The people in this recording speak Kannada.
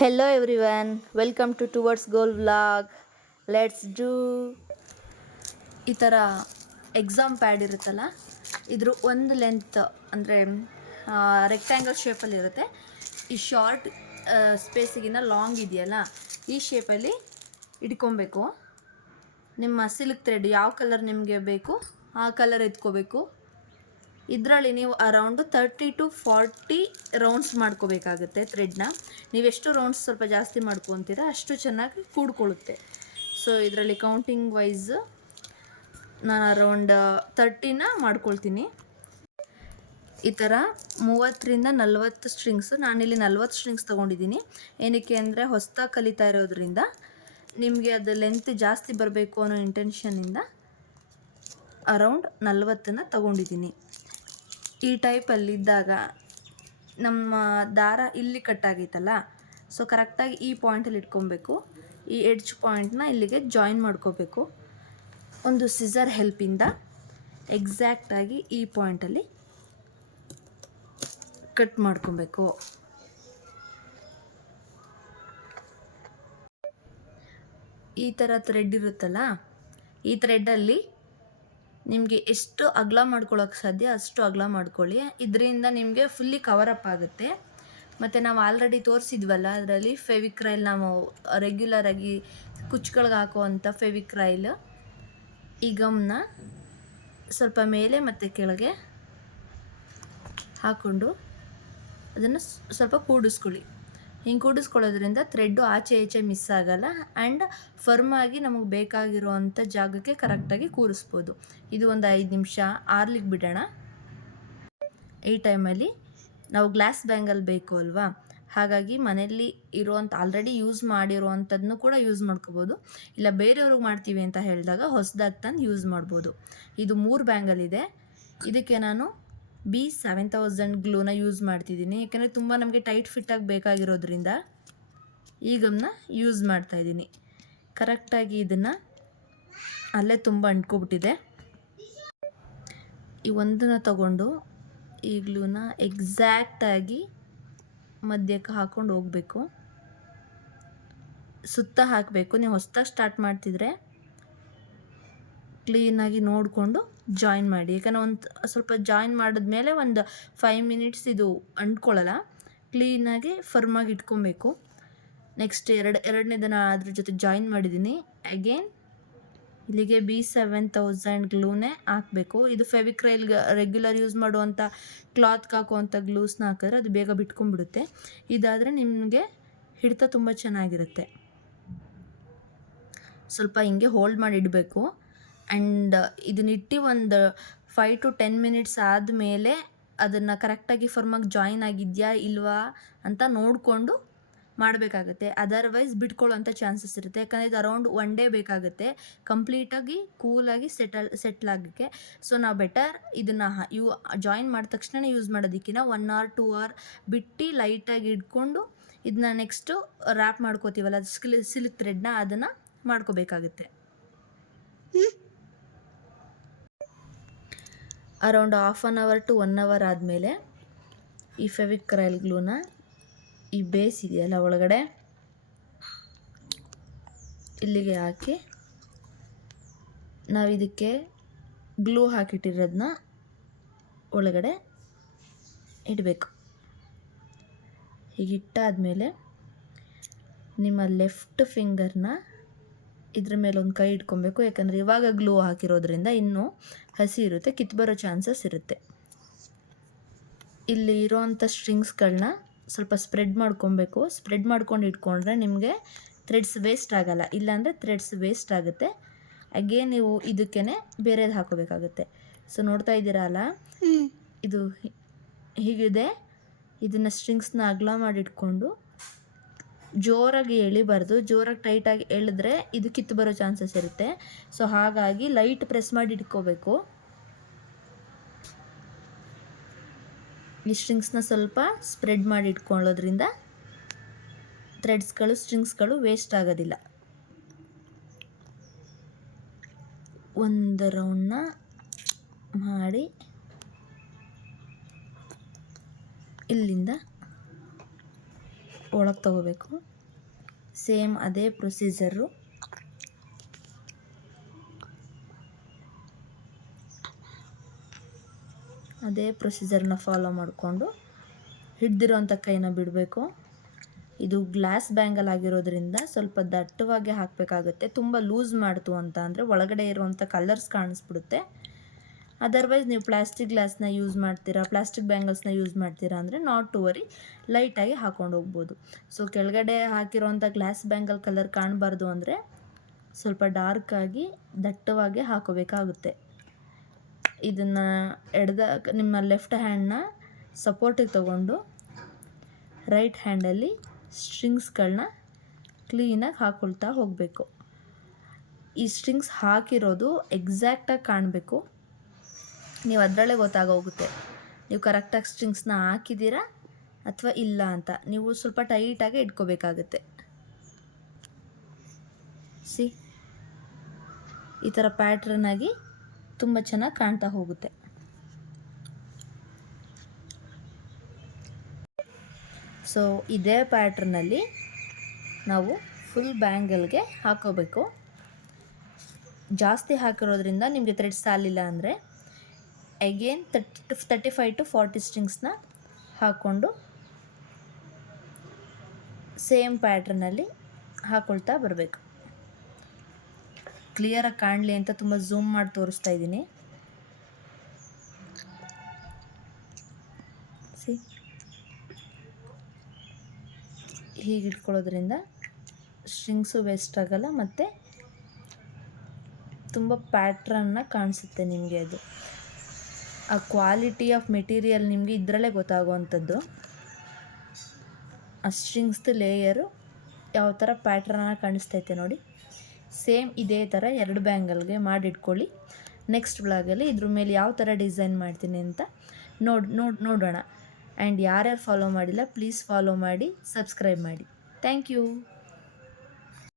Hello everyone, welcome to Towards Goal vlog. Let's do ಈ ಥರ ಎಕ್ಸಾಮ್ ಪ್ಯಾಡ್ ಇರುತ್ತಲ್ಲ, ಇದ್ರ ಒಂದು ಲೆಂತ್ ಅಂದರೆ ರೆಕ್ಟ್ಯಾಂಗಲ್ ಶೇಪಲ್ಲಿ ಇರುತ್ತೆ. ಈ ಶಾರ್ಟ್ ಸ್ಪೇಸಿಗಿನ್ನ ಲಾಂಗ್ ಇದೆಯಲ್ಲ, ಈ ಶೇಪಲ್ಲಿ ಇಟ್ಕೊಬೇಕು. ನಿಮ್ಮ ಸಿಲ್ಕ್ ಥ್ರೆಡ್ ಯಾವ ಕಲರ್ ನಿಮಗೆ ಬೇಕು ಆ ಕಲರ್ ಎತ್ಕೋಬೇಕು. ಇದರಲ್ಲಿ ನೀವು ಅರೌಂಡು 30 to 40 ರೌಂಡ್ಸ್ ಮಾಡ್ಕೋಬೇಕಾಗುತ್ತೆ ಥ್ರೆಡ್ನ. ನೀವೆಷ್ಟು ರೌಂಡ್ಸ್ ಸ್ವಲ್ಪ ಜಾಸ್ತಿ ಮಾಡ್ಕೊತೀರಾ ಅಷ್ಟು ಚೆನ್ನಾಗಿ ಕೂಡ್ಕೊಳ್ಳುತ್ತೆ. ಸೊ ಇದರಲ್ಲಿ ಕೌಂಟಿಂಗ್ ವೈಸ್ ನಾನು ಅರೌಂಡ್ 30ನ ಮಾಡ್ಕೊಳ್ತೀನಿ. ಈ ಥರ 30ರಿಂದ 40 ಸ್ಟ್ರಿಂಗ್ಸು, ನಾನಿಲ್ಲಿ 40 ಸ್ಟ್ರಿಂಗ್ಸ್ ತೊಗೊಂಡಿದ್ದೀನಿ. ಏನಕ್ಕೆ ಅಂದರೆ ಹೊಸದಾಗಿ ಕಲಿತಾ ಇರೋದ್ರಿಂದ ನಿಮಗೆ ಅದು ಲೆಂತ್ ಜಾಸ್ತಿ ಬರಬೇಕು ಅನ್ನೋ ಇಂಟೆನ್ಷನಿಂದ ಅರೌಂಡ್ 40ನ ತೊಗೊಂಡಿದ್ದೀನಿ. ಈ ಟೈಪಲ್ಲಿದ್ದಾಗ ನಮ್ಮ ದಾರ ಇಲ್ಲಿ ಕಟ್ಟಾಗೈತಲ್ಲ, ಸೊ ಕರೆಕ್ಟಾಗಿ ಈ ಪಾಯಿಂಟಲ್ಲಿ ಇಟ್ಕೊಬೇಕು. ಈ ಎಡ್ಜ್ ಪಾಯಿಂಟ್ನ ಇಲ್ಲಿಗೆ ಜಾಯಿನ್ ಮಾಡ್ಕೋಬೇಕು. ಒಂದು ಸಿಸರ್ ಹೆಲ್ಪಿಂದ ಎಕ್ಸಾಕ್ಟಾಗಿ ಈ ಪಾಯಿಂಟಲ್ಲಿ ಕಟ್ ಮಾಡ್ಕೊಬೇಕು. ಈ ಥರ ಥ್ರೆಡ್ ಇರುತ್ತಲ್ಲ, ಈ ಥ್ರೆಡ್ಡಲ್ಲಿ ನಿಮಗೆ ಎಷ್ಟು ಅಗಲ ಮಾಡ್ಕೊಳ್ಳೋಕೆ ಸಾಧ್ಯ ಅಷ್ಟು ಅಗಲ ಮಾಡ್ಕೊಳ್ಳಿ. ಇದರಿಂದ ನಿಮಗೆ ಫುಲ್ಲಿ ಕವರಪ್ ಆಗುತ್ತೆ. ಮತ್ತು ನಾವು ಆಲ್ರೆಡಿ ತೋರಿಸಿದ್ವಲ್ಲ, ಅದರಲ್ಲಿ ಫೆವಿಕ್ರೈಲ್, ನಾವು ರೆಗ್ಯುಲರಾಗಿ ಕುಚ್ಚುಗಳಿಗೆ ಹಾಕುವಂಥ ಫೆವಿಕ್ರೈಲ್, ಈ ಗಮ್ನ ಸ್ವಲ್ಪ ಮೇಲೆ ಮತ್ತು ಕೆಳಗೆ ಹಾಕ್ಕೊಂಡು ಅದನ್ನು ಸ್ವಲ್ಪ ಕೂಡಿಸ್ಕೊಳ್ಳಿ. ಹಿಂಗೆ ಕೂಡಿಸ್ಕೊಳ್ಳೋದ್ರಿಂದ ಥ್ರೆಡ್ಡು ಆಚೆ ಈಚೆ ಮಿಸ್ ಆಗೋಲ್ಲ ಆ್ಯಂಡ್ ಫರ್ಮಾಗಿ ನಮಗೆ ಬೇಕಾಗಿರೋವಂಥ ಜಾಗಕ್ಕೆ ಕರೆಕ್ಟಾಗಿ ಕೂರಿಸ್ಬೋದು. ಇದು ಒಂದು 5 ನಿಮಿಷ ಆರ್ಲಿಕ್ಕೆ ಬಿಡೋಣ. ಈ ಟೈಮಲ್ಲಿ ನಾವು ಗ್ಲಾಸ್ ಬ್ಯಾಂಗಲ್ ಬೇಕು ಅಲ್ವಾ, ಹಾಗಾಗಿ ಮನೆಯಲ್ಲಿ ಇರುವಂಥ ಆಲ್ರೆಡಿ ಯೂಸ್ ಮಾಡಿರೋವಂಥದ್ದನ್ನು ಕೂಡ ಯೂಸ್ ಮಾಡ್ಕೋಬೋದು. ಇಲ್ಲ ಬೇರೆಯವ್ರಿಗೆ ಮಾಡ್ತೀವಿ ಅಂತ ಹೇಳಿದಾಗ ಹೊಸದಾಗಿ ತಂದು ಯೂಸ್ ಮಾಡ್ಬೋದು. ಇದು 3 ಬ್ಯಾಂಗಲ್ ಇದೆ. ಇದಕ್ಕೆ ನಾನು B7000 ಗ್ಲೂನ ಯೂಸ್ ಮಾಡ್ತಿದ್ದೀನಿ. ಯಾಕೆಂದರೆ ತುಂಬ ನಮಗೆ ಟೈಟ್ ಫಿಟ್ಟಾಗಿ ಬೇಕಾಗಿರೋದ್ರಿಂದ ಈ ಗಮ್ನ ಯೂಸ್ ಮಾಡ್ತಾಯಿದ್ದೀನಿ. ಕರೆಕ್ಟಾಗಿ ಇದನ್ನು ಅಲ್ಲೇ ತುಂಬ ಅಂಟ್ಕೊಬಿಟ್ಟಿದೆ. ಈ ಒಂದನ್ನು ತಗೊಂಡು ಈ ಗ್ಲೂನ ಎಕ್ಸಾಕ್ಟಾಗಿ ಮಧ್ಯಕ್ಕೆ ಹಾಕ್ಕೊಂಡು ಹೋಗಬೇಕು. ಸುತ್ತ ಹಾಕಬೇಕು. ನೀವು ಹೊಸದಾಗಿ ಸ್ಟಾರ್ಟ್ ಮಾಡ್ತಿದ್ರೆ ಕ್ಲೀನಾಗಿ ನೋಡಿಕೊಂಡು ಜಾಯಿನ್ ಮಾಡಿ. ಯಾಕಂದರೆ ಒಂದು ಸ್ವಲ್ಪ ಜಾಯಿನ್ ಮಾಡಿದ್ಮೇಲೆ ಒಂದು 5 ಮಿನಿಟ್ಸ್ ಇದು ಅಂಟ್ಕೊಳ್ಳಲ್ಲ. ಕ್ಲೀನಾಗಿ ಫರ್ಮಾಗಿ ಇಟ್ಕೊಬೇಕು. ನೆಕ್ಸ್ಟ್ ಎರಡನೇದನ್ನು ಅದ್ರ ಜೊತೆ ಜಾಯಿನ್ ಮಾಡಿದ್ದೀನಿ. ಅಗೇನ್ ಇಲ್ಲಿಗೆ B7000 ಗ್ಲೂನೇ ಹಾಕಬೇಕು. ಇದು ಫೆವಿಕ್ರೈಲ್ ರೆಗ್ಯುಲರ್ ಯೂಸ್ ಮಾಡುವಂಥ ಕ್ಲಾತ್ಗೆ ಹಾಕುವಂಥ ಗ್ಲೂಸ್ನ ಹಾಕಿದ್ರೆ ಅದು ಬೇಗ ಬಿಟ್ಕೊಂಡ್ಬಿಡುತ್ತೆ. ಇದಾದರೆ ನಿಮಗೆ ಹಿಡಿತ ತುಂಬ ಚೆನ್ನಾಗಿರುತ್ತೆ. ಸ್ವಲ್ಪ ಹಿಂಗೆ ಹೋಲ್ಡ್ ಮಾಡಿ ಇಡಬೇಕು. ಆ್ಯಂಡ್ ಇದನ್ನಿಟ್ಟು ಒಂದು 5 to 10 ಮಿನಿಟ್ಸ್ ಆದಮೇಲೆ ಅದನ್ನು ಕರೆಕ್ಟಾಗಿ ಫರ್ಮಾಗಿ ಜಾಯಿನ್ ಆಗಿದೆಯಾ ಇಲ್ವಾ ಅಂತ ನೋಡಿಕೊಂಡು ಮಾಡಬೇಕಾಗತ್ತೆ. ಅದರ್ವೈಸ್ ಬಿಟ್ಕೊಳ್ಳೋಂಥ ಚಾನ್ಸಸ್ ಇರುತ್ತೆ. ಯಾಕಂದರೆ ಇದು ಅರೌಂಡ್ 1 ಡೇ ಬೇಕಾಗುತ್ತೆ ಕಂಪ್ಲೀಟಾಗಿ ಕೂಲಾಗಿ ಸೆಟ್ಲ್ ಆಗೋಕ್ಕೆ. ಸೊ ನಾವು ಬೆಟರ್ ಇದನ್ನು ಜಾಯಿನ್ ಮಾಡಿದ ತಕ್ಷಣ ಯೂಸ್ ಮಾಡೋದಕ್ಕಿಂತ 1 hour 2 hour ಬಿಟ್ಟು ಲೈಟಾಗಿ ಇಟ್ಕೊಂಡು ಇದನ್ನ ನೆಕ್ಸ್ಟು ರ್ಯಾಪ್ ಮಾಡ್ಕೋತೀವಲ್ಲ ಸಿಲ್ಕ್ ಥ್ರೆಡ್ನ, ಅದನ್ನು ಮಾಡ್ಕೋಬೇಕಾಗುತ್ತೆ. ಅರೌಂಡ್ 1/2 hour to 1 hour ಆದಮೇಲೆ ಈ ಫೆವಿಕ್ರೈಲ್ ಗ್ಲೂನ ಈ ಬೇಸ್ ಇದೆಯಲ್ಲ ಒಳಗಡೆ ಇಲ್ಲಿಗೆ ಹಾಕಿ ನಾವು ಇದಕ್ಕೆ ಗ್ಲೂ ಹಾಕಿಟ್ಟಿರೋದನ್ನ ಒಳಗಡೆ ಇಡಬೇಕು. ಹೀಗಿಟ್ಟಾದಮೇಲೆ ನಿಮ್ಮ ಲೆಫ್ಟ್ ಫಿಂಗರ್ನ ಇದ್ರ ಮೇಲೆ ಒಂದು ಕೈ ಇಟ್ಕೊಬೇಕು. ಯಾಕಂದರೆ ಇವಾಗ ಗ್ಲೂ ಹಾಕಿರೋದ್ರಿಂದ ಇನ್ನೂ ಹಸಿ ಇರುತ್ತೆ, ಕಿತ್ತು ಬರೋ ಚಾನ್ಸಸ್ ಇರುತ್ತೆ. ಇಲ್ಲಿ ಇರೋವಂಥ ಸ್ಟ್ರಿಂಗ್ಸ್ಗಳನ್ನ ಸ್ವಲ್ಪ ಸ್ಪ್ರೆಡ್ ಮಾಡ್ಕೊಬೇಕು. ಸ್ಪ್ರೆಡ್ ಮಾಡ್ಕೊಂಡು ಇಟ್ಕೊಂಡ್ರೆ ನಿಮಗೆ ಥ್ರೆಡ್ಸ್ ವೇಸ್ಟ್ ಆಗೋಲ್ಲ. ಇಲ್ಲಾಂದರೆ ಥ್ರೆಡ್ಸ್ ವೇಸ್ಟ್ ಆಗುತ್ತೆ. ಅಗೇನ್ ನೀವು ಇದಕ್ಕೇ ಬೇರೆದು ಹಾಕೋಬೇಕಾಗುತ್ತೆ. ಸೊ ನೋಡ್ತಾ ಇದ್ದೀರಾ ಅಲ್ಲ, ಇದು ಹೀಗಿದೆ. ಇದನ್ನು ಸ್ಟ್ರಿಂಗ್ಸ್ನ ಅಗಲ ಮಾಡಿ ಇಟ್ಕೊಂಡು ಜೋರಾಗಿ ಎಳಿಬಾರ್ದು. ಜೋರಾಗಿ ಟೈಟಾಗಿ ಎಳೆದ್ರೆ ಇದು ಕಿತ್ತು ಬರೋ ಚಾನ್ಸಸ್ ಇರುತ್ತೆ. ಸೊ ಹಾಗಾಗಿ ಲೈಟ್ ಪ್ರೆಸ್ ಮಾಡಿ ಇಟ್ಕೋಬೇಕು. ಈ ಸ್ಟ್ರಿಂಗ್ಸ್ನ ಸ್ವಲ್ಪ ಸ್ಪ್ರೆಡ್ ಮಾಡಿ ಇಟ್ಕೊಳ್ಳೋದ್ರಿಂದ ಸ್ಟ್ರಿಂಗ್ಸ್ಗಳು ವೇಸ್ಟ್ ಆಗೋದಿಲ್ಲ. ಒಂದು ರೌಂಡ್ನ ಮಾಡಿ ಇಲ್ಲಿಂದ ಒಳಗೆ ತಗೋಬೇಕು. ಸೇಮ್ ಅದೇ ಪ್ರೊಸೀಜರು. ಅದೇ ಪ್ರೊಸೀಜರ್ನ ಫಾಲೋ ಮಾಡಿಕೊಂಡು ಹಿಡ್ದಿರೋಂಥ ಕೈನ ಬಿಡಬೇಕು. ಇದು ಗ್ಲಾಸ್ ಬ್ಯಾಂಗಲ್ ಆಗಿರೋದ್ರಿಂದ ಸ್ವಲ್ಪ ದಟ್ಟವಾಗಿ ಹಾಕಬೇಕಾಗುತ್ತೆ. ತುಂಬ ಲೂಸ್ ಮಾಡ್ತು ಅಂತ ಅಂದರೆ ಒಳಗಡೆ ಇರುವಂಥ ಕಲರ್ಸ್ ಕಾಣಿಸ್ಬಿಡುತ್ತೆ. ಅದರ್ವೈಸ್ ನೀವು ಪ್ಲಾಸ್ಟಿಕ್ ಗ್ಲಾಸ್ನ ಯೂಸ್ ಮಾಡ್ತೀರಾ, ಪ್ಲಾಸ್ಟಿಕ್ ಬ್ಯಾಂಗಲ್ಸ್ನ ಯೂಸ್ ಮಾಡ್ತೀರಾ ಅಂದರೆ ನಾಟ್ ಟು ವರಿ, ಲೈಟಾಗಿ ಹಾಕ್ಕೊಂಡು ಹೋಗ್ಬೋದು. ಸೊ ಕೆಳಗಡೆ ಹಾಕಿರೋಂಥ ಗ್ಲಾಸ್ ಬ್ಯಾಂಗಲ್ ಕಲರ್ ಕಾಣಬಾರ್ದು ಅಂದರೆ ಸ್ವಲ್ಪ ಡಾರ್ಕಾಗಿ ದಟ್ಟವಾಗಿ ಹಾಕೋಬೇಕಾಗುತ್ತೆ. ಇದನ್ನು ನಿಮ್ಮ ಲೆಫ್ಟ್ ಹ್ಯಾಂಡ್ನ ಸಪೋರ್ಟಿಗೆ ತಗೊಂಡು ರೈಟ್ ಹ್ಯಾಂಡಲ್ಲಿ ಸ್ಟ್ರಿಂಗ್ಸ್ಗಳನ್ನ ಕ್ಲೀನಾಗಿ ಹಾಕ್ಕೊಳ್ತಾ ಹೋಗಬೇಕು. ಈ ಸ್ಟ್ರಿಂಗ್ಸ್ ಹಾಕಿರೋದು ಎಕ್ಸಾಕ್ಟಾಗಿ ಕಾಣಬೇಕು. ನೀವು ಅದರಲ್ಲೇ ಗೊತ್ತಾಗೋಗುತ್ತೆ ನೀವು ಕರೆಕ್ಟಾಗಿ ಸ್ಟ್ರಿಂಗ್ಸ್ನ ಹಾಕಿದ್ದೀರಾ ಅಥವಾ ಇಲ್ಲ ಅಂತ. ನೀವು ಸ್ವಲ್ಪ ಟೈಟಾಗಿ ಇಟ್ಕೋಬೇಕಾಗುತ್ತೆ. ಈ ಥರ ಪ್ಯಾಟ್ರನ್ನಾಗಿ ತುಂಬ ಚೆನ್ನಾಗಿ ಕಾಣ್ತಾ ಹೋಗುತ್ತೆ. ಸೊ ಇದೇ ಪ್ಯಾಟ್ರನಲ್ಲಿ ನಾವು ಫುಲ್ ಬ್ಯಾಂಗಲ್ಗೆ ಹಾಕೋಬೇಕು. ಜಾಸ್ತಿ ಹಾಕಿರೋದ್ರಿಂದ ನಿಮಗೆ ಥ್ರೆಡ್ ಸಾಲಿಲ್ಲ ಅಂದರೆ ಅಗೇನ್ 35 to 40 ಸ್ಟ್ರಿಂಗ್ಸ್ನ ಹಾಕ್ಕೊಂಡು ಸೇಮ್ ಪ್ಯಾಟ್ರನಲ್ಲಿ ಹಾಕ್ಕೊಳ್ತಾ ಬರಬೇಕು. ಕ್ಲಿಯರಾಗಿ ಕಾಣಲಿ ಅಂತ ತುಂಬ ಝೂಮ್ ಮಾಡಿ ತೋರಿಸ್ತಾ ಇದ್ದೀನಿ. ಹೀಗೆ ಇಟ್ಕೊಳ್ಳೋದ್ರಿಂದ ಸ್ಟ್ರಿಂಗ್ಸು ವೇಸ್ಟ್ ಆಗೋಲ್ಲ ಮತ್ತು ತುಂಬ ಪ್ಯಾಟ್ರನ್ನ ಕಾಣಿಸುತ್ತೆ ನಿಮಗೆ. ಅದು ಆ ಕ್ವಾಲಿಟಿ ಆಫ್ ಮೆಟೀರಿಯಲ್ ನಿಮಗೆ ಇದರಲ್ಲೇ ಗೊತ್ತಾಗುವಂಥದ್ದು. ಆ ಸ್ಟ್ರಿಂಗ್ಸ್ದು ಲೇಯರು ಯಾವ ಥರ ಪ್ಯಾಟ್ರನ್ನ ಕಾಣಿಸ್ತೈತೆ ನೋಡಿ. ಸೇಮ್ ಇದೇ ಥರ 2 ಬ್ಯಾಂಗಲ್ಗೆ ಮಾಡಿಟ್ಕೊಳ್ಳಿ. ನೆಕ್ಸ್ಟ್ ವ್ಲಾಗಲ್ಲಿ ಇದ್ರ ಮೇಲೆ ಯಾವ ಥರ ಡಿಸೈನ್ ಮಾಡ್ತೀನಿ ಅಂತ ನೋಡೋಣ. ಆ್ಯಂಡ್ ಯಾರ್ಯಾರು ಫಾಲೋ ಮಾಡಿಲ್ಲ ಪ್ಲೀಸ್ ಫಾಲೋ ಮಾಡಿ, ಸಬ್ಸ್ಕ್ರೈಬ್ ಮಾಡಿ. Thank you.